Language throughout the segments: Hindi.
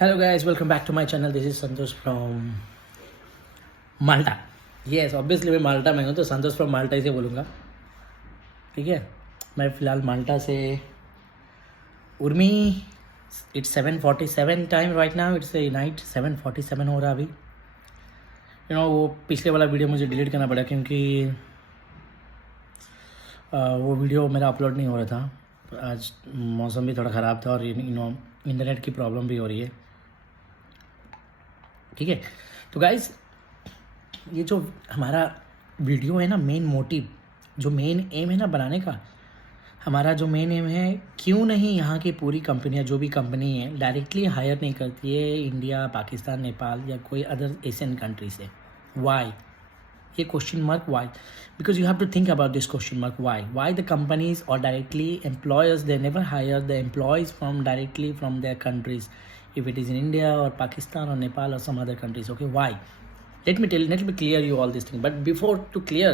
Hello guys, welcome back to my channel. This is Santosh from Malta. Yes, obviously मैं माल्टा में हूँ तो संतोष फ्रॉम माल्टा ही से बोलूँगा. ठीक है, मैं फ़िलहाल माल्टा से. Urmi, it's 7:47 time right now. It's night 7:47 हो रहा अभी. वो पिछले वाला वीडियो मुझे डिलीट करना पड़ा क्योंकि वो वीडियो मेरा अपलोड नहीं हो रहा था. आज मौसम भी थोड़ा ख़राब था और इंटरनेट की प्रॉब्लम भी हो रही है. ठीक है, तो गाइस ये जो हमारा वीडियो है ना, मेन मोटिव जो मेन एम है ना बनाने का, हमारा जो मेन एम है, क्यों नहीं यहाँ की पूरी कंपनियाँ जो भी कंपनी है डायरेक्टली हायर नहीं करती है इंडिया, पाकिस्तान, नेपाल या कोई अदर एशियन कंट्री से. वाई? ये question mark why, because you have to think about this question mark. Why the companies और directly employers they never hire the employees from directly from their countries, if it is in India or Pakistan or Nepal or some other countries. Okay, why? Let me clear you all these things. But before to clear,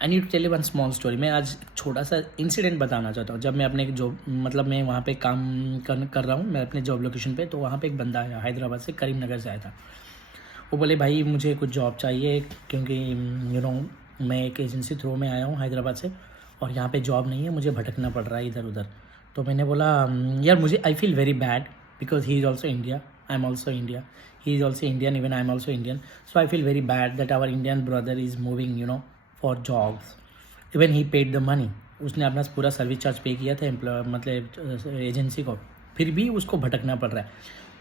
I need to tell you one small story. मैं आज छोटा सा इंसिडेंट बताना चाहता हूँ. जब मैं अपने जॉब मैं वहाँ पे काम कर रहा हूँ, मैं अपने जॉब लोकेशन पे, तो वहाँ पे एक बंदा आया हैदराबाद से, करीमनगर से आया था. वो बोले भाई मुझे कुछ जॉब चाहिए क्योंकि मैं एक एजेंसी थ्रू में आया हूँ हैदराबाद से और यहाँ पे जॉब नहीं है, मुझे भटकना पड़ रहा है इधर उधर. तो मैंने बोला यार मुझे I feel very bad because he is also India, I am also India, he is also Indian, even I am also Indian, so I feel very bad that our Indian brother is moving for jobs. Even he paid the money, उसने अपना पूरा सर्विस चार्ज पे किया था एजेंसी को, फिर भी उसको भटकना पड़ रहा है.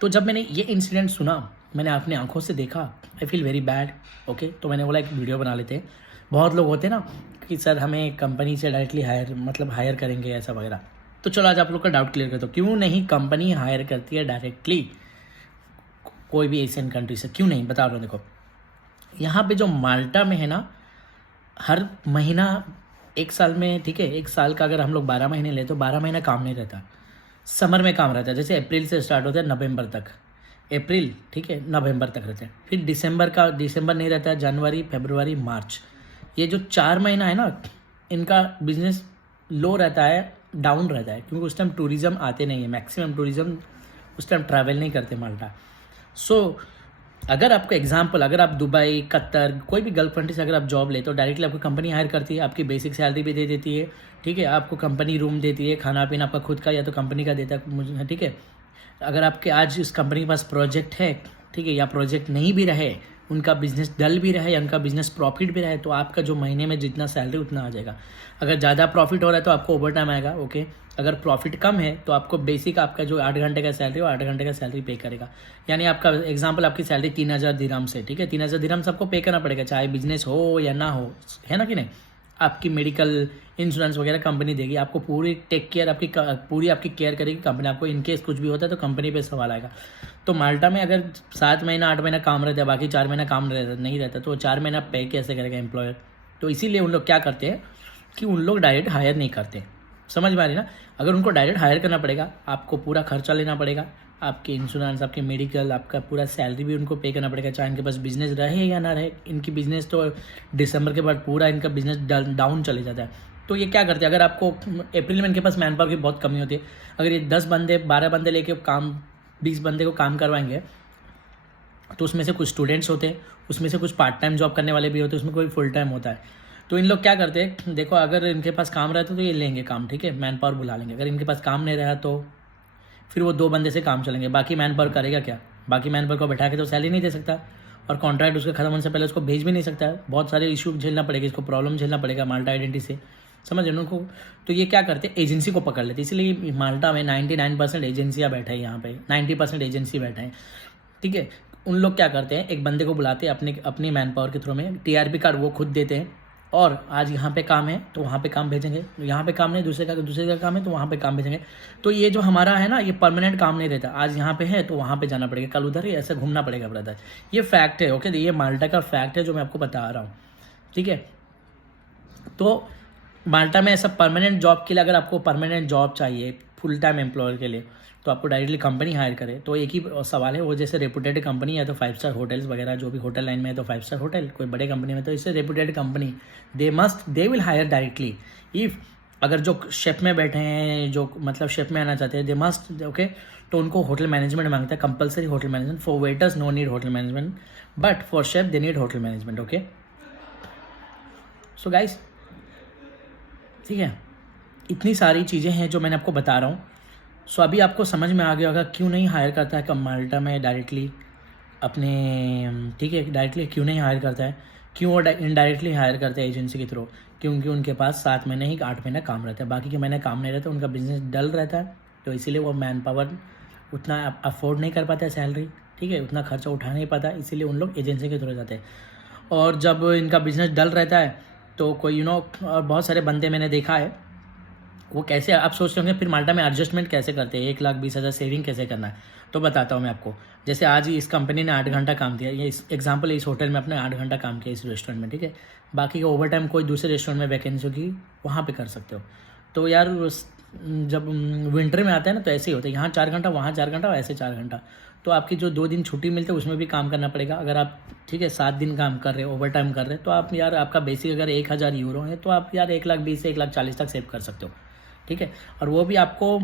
तो जब मैंने ये इंसिडेंट सुना, मैंने अपने आंखों से देखा, I feel very bad. Okay, तो मैंने बोला एक वीडियो बना लेते हैं. बहुत लोग होते हैं ना कि सर हमें कंपनी से डायरेक्टली हायर करेंगे ऐसा वगैरह. तो चलो आज आप लोग का डाउट क्लियर करता हूँ, क्यों नहीं कंपनी हायर करती है डायरेक्टली कोई भी एशियन कंट्री से, क्यों नहीं, बता रहा हूँ. देखो यहाँ पे जो माल्टा में है ना, हर महीना एक साल में, ठीक है, एक साल का अगर हम लोग 12 महीने ले तो 12 महीना काम नहीं रहता. समर में काम रहता है. जैसे अप्रैल से स्टार्ट होता है नवंबर तक, अप्रैल, ठीक है, नवंबर तक रहते हैं. फिर दिसंबर नहीं रहता है, जनवरी, फरवरी, मार्च, ये जो 4 महीना है ना, इनका बिजनेस लो रहता है, डाउन रहता है, क्योंकि उस टाइम टूरिज़्म आते नहीं है. मैक्सिमम टूरिज़्म उस टाइम ट्रैवल नहीं करते माल्टा. सो अगर आपको एग्जांपल, अगर आप दुबई, कतर, कोई भी गल्फ कंट्री से अगर आप जॉब ले तो डायरेक्टली आपको कंपनी हायर करती है, आपकी बेसिक सैलरी भी दे देती है. ठीक है, आपको कंपनी रूम देती है, खाना पीना आपका खुद का या तो कंपनी का देता है मुझे. ठीक है, अगर आपके आज इस कंपनी के पास प्रोजेक्ट है, ठीक है, या प्रोजेक्ट नहीं भी रहे, उनका बिजनेस डल भी रहे या उनका बिजनेस प्रॉफिट भी रहे, तो आपका जो महीने में जितना सैलरी उतना आ जाएगा. अगर ज़्यादा प्रॉफिट हो रहा है तो आपको ओवर टाइम आएगा. ओके, अगर प्रॉफिट कम है तो आपको बेसिक आपका जो 8 घंटे का सैलरी हो, 8 घंटे का सैलरी पे करेगा. यानी आपका एग्जांपल, आपकी सैलरी 3000 दिरहम से, ठीक है, 3000 दिरहम से आपको पे करना पड़ेगा, चाहे बिजनेस हो या ना हो, है ना कि नहीं. आपकी मेडिकल इंश्योरेंस वगैरह कंपनी देगी आपको, पूरी टेक केयर पूरी आपकी केयर करेगी कंपनी. आपको इनकेस कुछ भी होता है तो कंपनी पे सवाल आएगा. तो माल्टा में अगर 7 महीना 8 महीना काम रहता है, बाकी 4 महीना काम नहीं रहता, तो 4 महीना पे कैसे करेगा एम्प्लॉयर. तो इसीलिए उन लोग क्या करते हैं कि उन लोग डायरेक्ट हायर नहीं करते. समझ में आ रही ना. अगर उनको डायरेक्ट हायर करना पड़ेगा, आपको पूरा खर्चा लेना पड़ेगा, आपके इंश्योरेंस, आपके मेडिकल, आपका पूरा सैलरी भी उनको पे करना पड़ेगा, चाहे इनके पास बिजनेस रहे या ना रहे. इनकी बिजनेस तो दिसंबर के बाद पूरा इनका बिजनेस डाउन चले जाता है. तो ये क्या करते हैं, अगर आपको अप्रैल में इनके पास मैन पावर की बहुत कमी होती है, अगर ये 10 बंदे 12 बंदे लेके 20 बंदे को काम करवाएंगे, तो उसमें से कुछ स्टूडेंट्स होते हैं, उसमें से कुछ पार्ट टाइम जॉब करने वाले भी होते हैं, उसमें कोई फुल टाइम होता है. तो इन लोग क्या करते हैं, देखो अगर इनके पास काम रहता तो ये लेंगे काम, ठीक है, मैन पावर बुला लेंगे. अगर इनके पास काम नहीं रहा तो फिर वो 2 बंदे से काम चलेंगे. बाकी मैन पावर करेगा क्या, बाकी मैन पावर को बैठा के तो सैलरी नहीं दे सकता, और कॉन्ट्रैक्ट उसके खत्म होने से पहले उसको भेज भी नहीं सकता. बहुत सारे इशू झेलना पड़ेगा, इसको प्रॉब्लम झेलना पड़ेगा माल्टा आइडेंटिटी से, समझ रहे उनको. तो ये क्या करते हैं, एजेंसी को पकड़ लेते. इसलिए माल्टा में 99% एजेंसियाँ बैठे हैं, यहाँ पे 90% एजेंसी बैठे हैं. ठीक है, उन लोग क्या करते हैं, एक बंदे को बुलाते हैं अपनी मैन पावर के थ्रू में, टीआरपी कार्ड वो खुद देते हैं, और आज यहाँ पे काम है तो वहाँ पे काम भेजेंगे, यहाँ पे काम नहीं, दूसरे का काम है तो वहाँ पे काम भेजेंगे. तो ये जो हमारा है ना, ये परमानेंट काम नहीं रहता. आज यहाँ पे है तो वहाँ पे जाना पड़ेगा, कल उधर ही, ऐसे घूमना पड़ेगा ब्रदर. ये फैक्ट है. ओके, ये माल्टा का फैक्ट है जो मैं आपको बता रहा हूँ. ठीक है, तो माल्टा में ऐसा परमानेंट जॉब के लिए, अगर आपको परमानेंट जॉब चाहिए फुल टाइम एम्प्लॉयर के लिए, तो आपको डायरेक्टली कंपनी हायर करे. तो एक ही सवाल है, वो जैसे रेपुटेड कंपनी है तो 5 स्टार होटल्स वगैरह, जो भी होटल लाइन में है तो 5 स्टार होटल, कोई बड़े कंपनी में तो इससे reputed company, they will hire directly. If अगर जो शेफ में बैठे हैं, जो मतलब शेफ में आना चाहते हैं, दे मस्ट. ओके, तो उनको होटल मैनेजमेंट मांगता है, compulsory hotel management. For waiters no need hotel management, but for chef they need hotel management. Okay, so guys, ठीक है, इतनी सारी चीज़ें हैं जो मैंने आपको बता रहा हूँ। सो अभी आपको समझ में आ गया होगा क्यों नहीं हायर करता है माल्टा में डायरेक्टली अपने, ठीक है, डायरेक्टली क्यों नहीं हायर करता है, क्यों वो इनडायरेक्टली हायर करते हैं एजेंसी के थ्रू। क्योंकि उनके पास 7 महीने ही 8 महीने काम रहता है, बाकी के महीने काम नहीं रहता, उनका बिजनेस डल रहता है, तो इसीलिए वो मैन पावर उतना अफोर्ड नहीं कर पाता है सैलरी, ठीक है, उतना खर्चा उठा नहीं पाता, इसीलिए उन लोग एजेंसी के थ्रू जाते हैं। और जब इनका बिजनेस डल रहता है तो कोई और बहुत सारे बंदे मैंने देखा है, वो कैसे, आप सोचते होंगे फिर माल्टा में एडजस्टमेंट कैसे करते हैं, 1,20,000 सेविंग कैसे करना है। तो बताता हूँ मैं आपको। जैसे आज ही इस कंपनी ने 8 घंटा काम किया, ये इस एग्जांपल, इस होटल में अपने 8 घंटा काम किया इस रेस्टोरेंट में, ठीक है। बाकी का ओवर टाइम कोई दूसरे रेस्टोरेंट में वैकेंसी होगी, वहाँ पे कर सकते हो। तो यार जब विंटर में आता है ना तो ऐसे ही होता है, यहाँ 4 घंटा, वहाँ 4 घंटा, ऐसे 4 घंटा। तो आपकी जो 2 दिन छुट्टी मिलती है उसमें भी काम करना पड़ेगा। अगर आप, ठीक है, 7 दिन काम कर रहे हो, ओवर टाइम कर रहे हो, तो आप यार, आपका बेसिक अगर 1,000 यूरो है तो आप यार 1,20,000 से 1,40,000 तक सेव कर सकते हो, ठीक है। और वो भी आपको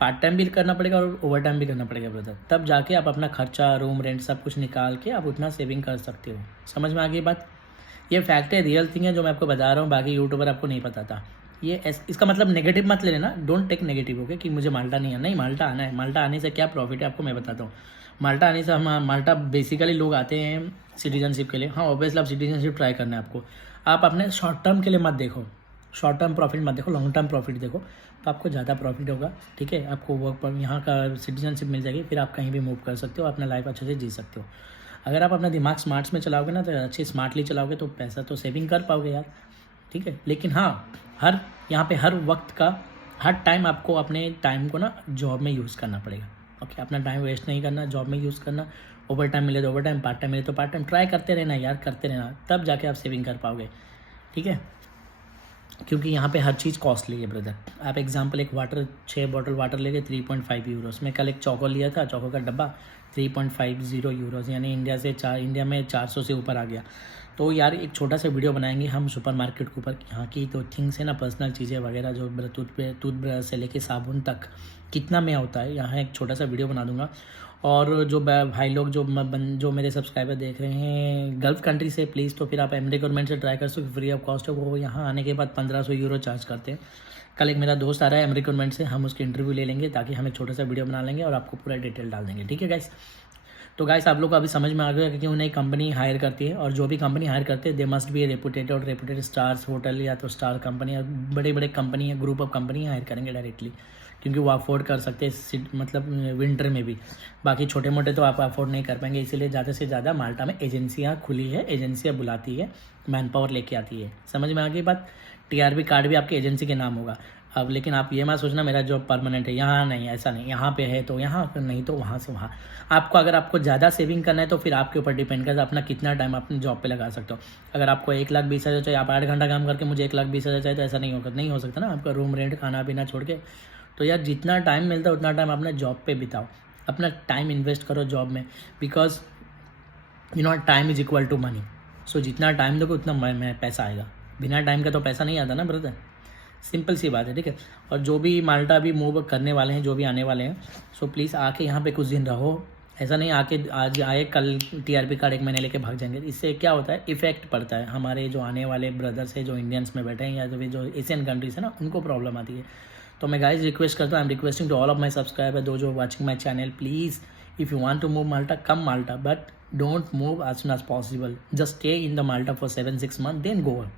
पार्ट टाइम भी करना पड़ेगा और ओवर टाइम भी करना पड़ेगा ब्रदर, तब जाके आप अपना खर्चा, रूम रेंट, सब कुछ निकाल के आप उतना सेविंग कर सकते हो। समझ में आ गई बात? ये फैक्ट है, रियल थिंग है जो मैं आपको बता रहा हूँ, बाकी यूट्यूबर आपको नहीं पता था। ये इसका मतलब नेगेटिव मत ले लेना, डोंट टेक नेगेटिव, ओके, कि मुझे माल्टा नहीं आना। नहीं, माल्टा आना है। माल्टा आने से क्या प्रॉफिट है आपको मैं बताता हूँ। माल्टा आने से, हम माल्टा बेसिकली लोग आते हैं सिटीजनशिप के लिए। हाँ, ऑब्वियसली आप सिटीजनशिप ट्राई करना है आपको। आप अपने शॉर्ट टर्म के लिए मत देखो, शॉर्ट टर्म प्रॉफिट मत देखो, लॉन्ग टर्म प्रॉफिट देखो, तो आपको ज़्यादा प्रॉफिट होगा, ठीक है। आपको वर्क पर यहाँ का सिटीजनशिप मिल जाएगी, फिर आप कहीं भी मूव कर सकते हो, अपना लाइफ अच्छे से जी सकते हो। अगर आप अपना दिमाग स्मार्ट्स में चलाओगे ना, तो अच्छे स्मार्टली चलाओगे तो पैसा तो सेविंग कर पाओगे यार, ठीक है। लेकिन हाँ, यहाँ पे हर वक्त का, हर टाइम आपको अपने टाइम को ना जॉब में यूज़ करना पड़ेगा, ओके। अपना टाइम वेस्ट नहीं करना, जॉब में यूज़ करना। ओवर टाइम मिले तो ओवर टाइम, पार्ट टाइम मिले तो पार्ट टाइम, ट्राई करते रहना यार, करते रहना, तब जाके आप सेविंग कर पाओगे, ठीक है। क्योंकि यहाँ पे हर चीज़ कॉस्टली है ब्रदर। आप एग्जांपल, एक वाटर, 6 बॉटल वाटर ले गए 3.5 यूरोस में। कल एक चोको लिया था, चोको का डब्बा 3.50 यूरोस, यानी इंडिया में 400 से ऊपर आ गया। तो यार एक छोटा सा वीडियो बनाएंगे हम सुपरमार्केट के ऊपर, यहाँ की तो थिंग्स है ना, पर्सनल चीज़ें वगैरह, जो टूथब्रश से लेके साबुन तक कितना में होता है, यहाँ एक छोटा सा वीडियो बना दूंगा। और जो भाई लोग जो मेरे सब्सक्राइबर देख रहे हैं गल्फ़ कंट्री से, प्लीज़, तो फिर आप एमडी गवर्नमेंट से ट्राई कर सकते, फ्री ऑफ कॉस्ट है। वो यहाँ आने के बाद 1,500 यूरो चार्ज करते हैं। कल एक मेरा दोस्त आ रहा है एमडी गवर्नमेंट से, हम उसकी इंटरव्यू ले लेंगे, ताकि हम एक छोटा सा वीडियो बना लेंगे और आपको पूरा डिटेल डाल देंगे, ठीक है गाइस। तो गाइस, आप लोग को अभी समझ में आ गया कि उन्हें कंपनी हायर करती है, और जो भी कंपनी हायर करते हैं they must be reputed stars hotel या तो स्टार कंपनी, या बड़े बड़े कंपनी या ग्रुप ऑफ कंपनी हायर करेंगे डायरेक्टली, क्योंकि वो अफोर्ड कर सकते हैं, मतलब विंटर में भी। बाकी छोटे मोटे तो आप अफोर्ड नहीं कर पाएंगे, इसीलिए ज़्यादा से ज़्यादा माल्टा में एजेंसियाँ खुली है, एजेंसियाँ बुलाती है, मैन पावर लेके आती है। समझ में आ गई बात? टीआरपी कार्ड भी आपके एजेंसी के नाम होगा। अब लेकिन आप ये मत सोचना मेरा जॉब परमानेंट है, यहाँ नहीं, ऐसा नहीं, यहाँ पे है तो यहाँ, नहीं तो वहाँ से वहाँ। अगर आपको ज़्यादा सेविंग करना है तो फिर आपके ऊपर डिपेंड करता है अपना कितना टाइम अपने जॉब पे लगा सकते हो। अगर आपको 1,20,000 चाहिए, आप 8 घंटा काम करके मुझे 1,20,000 चाहिए, तो ऐसा नहीं हो सकता ना, आपका रूम रेंट, खाना पीना छोड़ के। तो यार जितना टाइम मिलता है उतना टाइम अपने जॉब पे बिताओ, अपना टाइम इन्वेस्ट करो जॉब में, because time is equal to money. So जितना टाइम दोगे उतना पैसा आएगा, बिना टाइम का तो पैसा नहीं आता ना ब्रदर, सिंपल सी बात है, ठीक है। और जो भी माल्टा भी मूव करने वाले हैं, जो भी आने वाले हैं, सो प्लीज़ आके यहाँ पे कुछ दिन रहो। ऐसा नहीं आके आज आए कल टीआरपी कार्ड 1 महीने लेके भाग जाएंगे। इससे क्या होता है, इफेक्ट पड़ता है हमारे जो आने वाले ब्रदर्स हैं, जो इंडियंस में बैठे हैं, या जो एशियन कंट्रीज है ना, उनको प्रॉब्लम आती है। तो मैं गाइज रिक्वेस्ट करता हूँ, I am requesting to all of my subscriber, those जो watching my channel, please if you want to move Malta, come Malta, but don't move as soon as possible, just stay in the Malta for 7-6 months, then go on,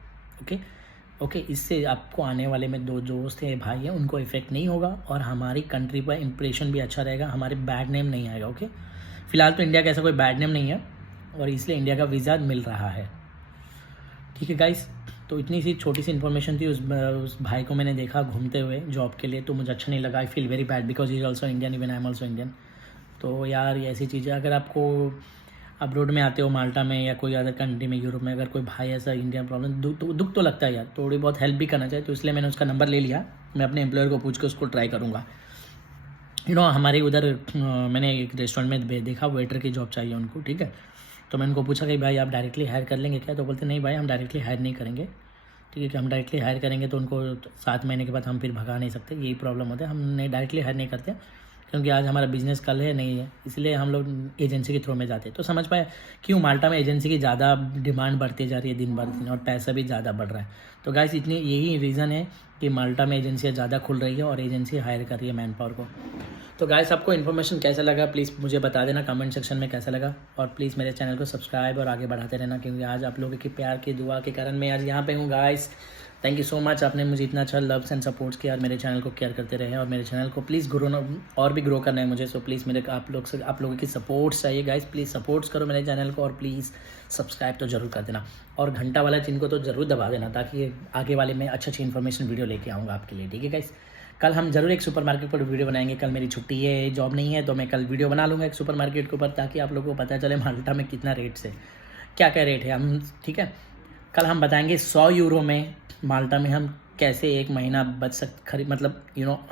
okay. इससे आपको आने वाले में 2 दोस्त हैं, भाई हैं, उनको इफेक्ट नहीं होगा, और हमारी कंट्री पर इंप्रेशन भी अच्छा रहेगा, हमारे बैड नेम नहीं आएगा, ओके। फिलहाल तो इंडिया का ऐसा कोई बैड नेम नहीं है, और इसलिए इंडिया का वीज़ा मिल रहा है, ठीक है गाइस। तो इतनी सी छोटी सी इन्फॉर्मेशन थी। उस भाई को मैंने देखा घूमते हुए जॉब के लिए, तो मुझे अच्छा नहीं लगा। I feel very bad because he is also Indian, even I am also Indian. तो यार ये ऐसी चीज़ें, अगर आपको अब्रोड में आते हो माल्टा में या कोई अदर कंट्री में, यूरोप में, अगर कोई भाई ऐसा इंडियन प्रॉब्लम, दुख तो लगता है यार, थोड़ी बहुत हेल्प भी करना चाहिए। तो इसलिए मैंने उसका नंबर ले लिया, मैं अपने एम्प्लॉयर को पूछ के उसको ट्राई करूँगा। हमारे उधर मैंने एक रेस्टोरेंट में देखा, वेटर की जॉब चाहिए उनको, ठीक है। तो मैंने उनको पूछा कि भाई आप डायरेक्टली हायर कर लेंगे क्या? तो बोलते नहीं भाई, हम डायरेक्टली हायर नहीं करेंगे, ठीक है। कि हम डायरेक्टली हायर करेंगे तो उनको 7 महीने के बाद हम फिर भगा नहीं सकते, यही प्रॉब्लम होता है, हम डायरेक्टली हायर नहीं करते। क्योंकि आज हमारा बिजनेस कल है नहीं है, इसलिए हम लोग एजेंसी के थ्रू में जाते हैं। तो समझ पाए क्यों माल्टा में एजेंसी की ज़्यादा डिमांड बढ़ती जा रही है दिन भर दिन, और पैसा भी ज़्यादा बढ़ रहा है। तो गाइस इतनी यही रीज़न है कि माल्टा में एजेंसियाँ ज़्यादा खुल रही है और एजेंसी हायर कर रही है मैन पावर को। तो गाइस आपको इन्फॉर्मेशन कैसा लगा प्लीज़ मुझे बता देना कमेंट सेक्शन में कैसा लगा, और प्लीज़ मेरे चैनल को सब्सक्राइब और आगे बढ़ाते रहना, क्योंकि आज आप लोगों के प्यार की दुआ के कारण मैं आज यहाँ पे हूँ guys. Thank you so much, आपने मुझे इतना अच्छा लव्स एंड सपोर्ट्स किया और मेरे चैनल को केयर करते रहे, और मेरे चैनल को प्लीज़ और भी ग्रो करना है मुझे। सो प्लीज़ मेरे आप लोगों की सपोर्ट्स चाहिए गाइस, प्लीज़ सपोर्ट्स करो मेरे चैनल को, और प्लीज़ सब्सक्राइब तो जरूर कर देना, और घंटा वाला चिन्ह को तो ज़रूर दबा देना, ताकि आगे वाले में अच्छी इन्फॉर्मेशन वीडियो लेके आऊँगा आपके लिए। ठीक है गाइस, कल हम जरूर एक सुपरमार्केट पर वीडियो बनाएंगे। कल मेरी छुट्टी है, जॉब नहीं है, तो मैं कल वीडियो बना लूँगा एक सुपरमार्केट के ऊपर, ताकि आप लोगों को पता चले माल्टा में कितना रेट्स है, क्या क्या रेट है हम। ठीक है, कल हम बताएंगे 100 यूरो में माल्टा में हम कैसे एक महीना मतलब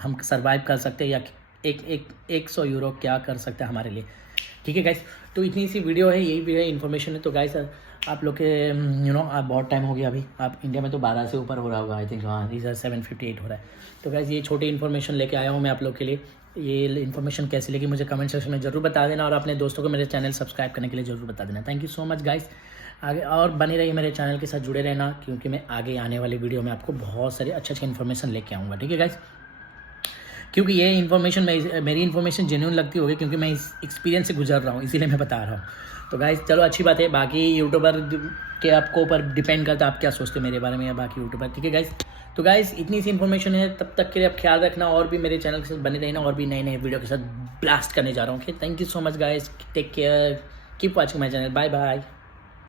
हम सर्वाइव कर सकते हैं, या 100 यूरो क्या कर सकते हैं हमारे लिए। ठीक है गाइस, तो इतनी सी वीडियो है, यही वीडियो इन्फॉर्मेशन है। तो गाइस आप लोग के आप बहुत टाइम हो गया, अभी आप इंडिया में तो 12 से ऊपर हो रहा होगा आई थिंक, हाँ इधर 7:58 हो रहा है। तो गाइस ये छोटी इन्फॉर्मेशन लेके आया हूँ मैं आप लोग के लिए। ये इन्फॉर्मेशन कैसी लगी मुझे कमेंट सेक्शन में ज़रूर बता देना, और अपने दोस्तों को मेरे चैनल सब्सक्राइब करने के लिए ज़रूर बता देना। Thank you so much guys, आगे और बने रहिए मेरे चैनल के साथ, जुड़े रहना, क्योंकि मैं आगे आने वाली वीडियो में आपको बहुत सारी अच्छी इन्फॉर्मेशन लेके आऊँगा। ठीक है गाइस, क्योंकि ये इन्फॉर्मेशन मेरी इन्फॉर्मेशन जेन्युइन लगती होगी, क्योंकि मैं इस एक्सपीरियंस से गुजर रहा हूँ, इसीलिए मैं बता रहा हूँ। तो गाइस चलो अच्छी बात है, बाकी यूट्यूबर के आपको ऊपर डिपेंड करता है आप क्या सोचते हैं मेरे बारे में, या बाकी यूट्यूबर। ठीक है गाइस, तो गाइस इतनी सी इन्फॉर्मेशन है, तब तक के लिए आप ख्याल रखना, और भी मेरे चैनल के साथ बने रहना, और भी नए नए वीडियो के साथ ब्लास्ट करने जा रहा हूँ। Okay, thank you so much guys, take care, keep watching my channel, bye bye.